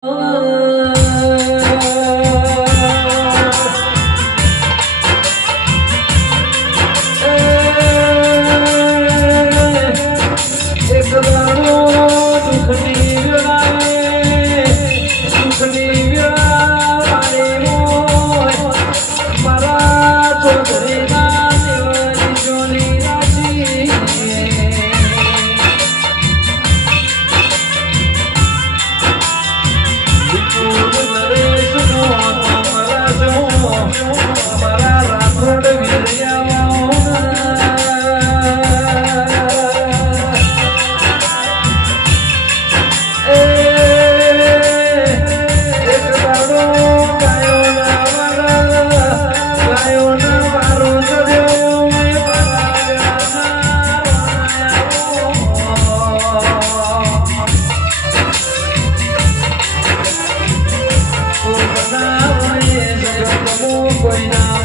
Oh.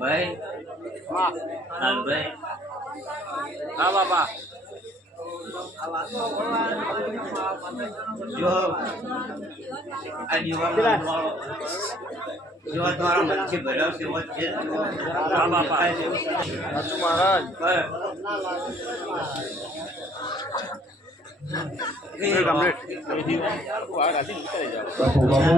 Baik. Maaf. Dan baik. Apa, Pak? Yo, adiwan mau जो द्वारा मंच भरव से वो चित बाबा पाए अतु महाराज कंप्लीट बाबू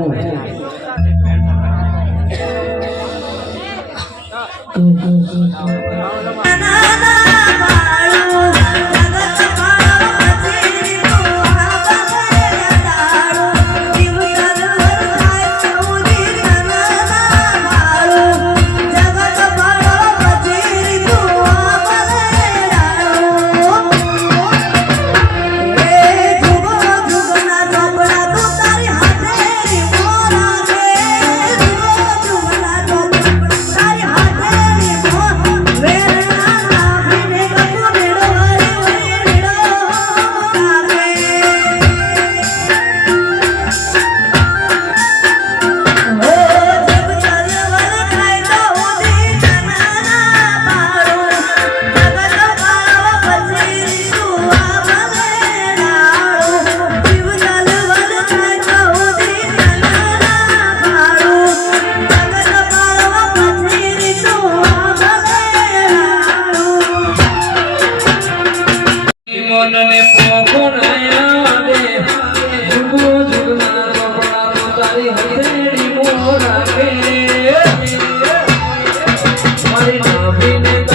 Amen.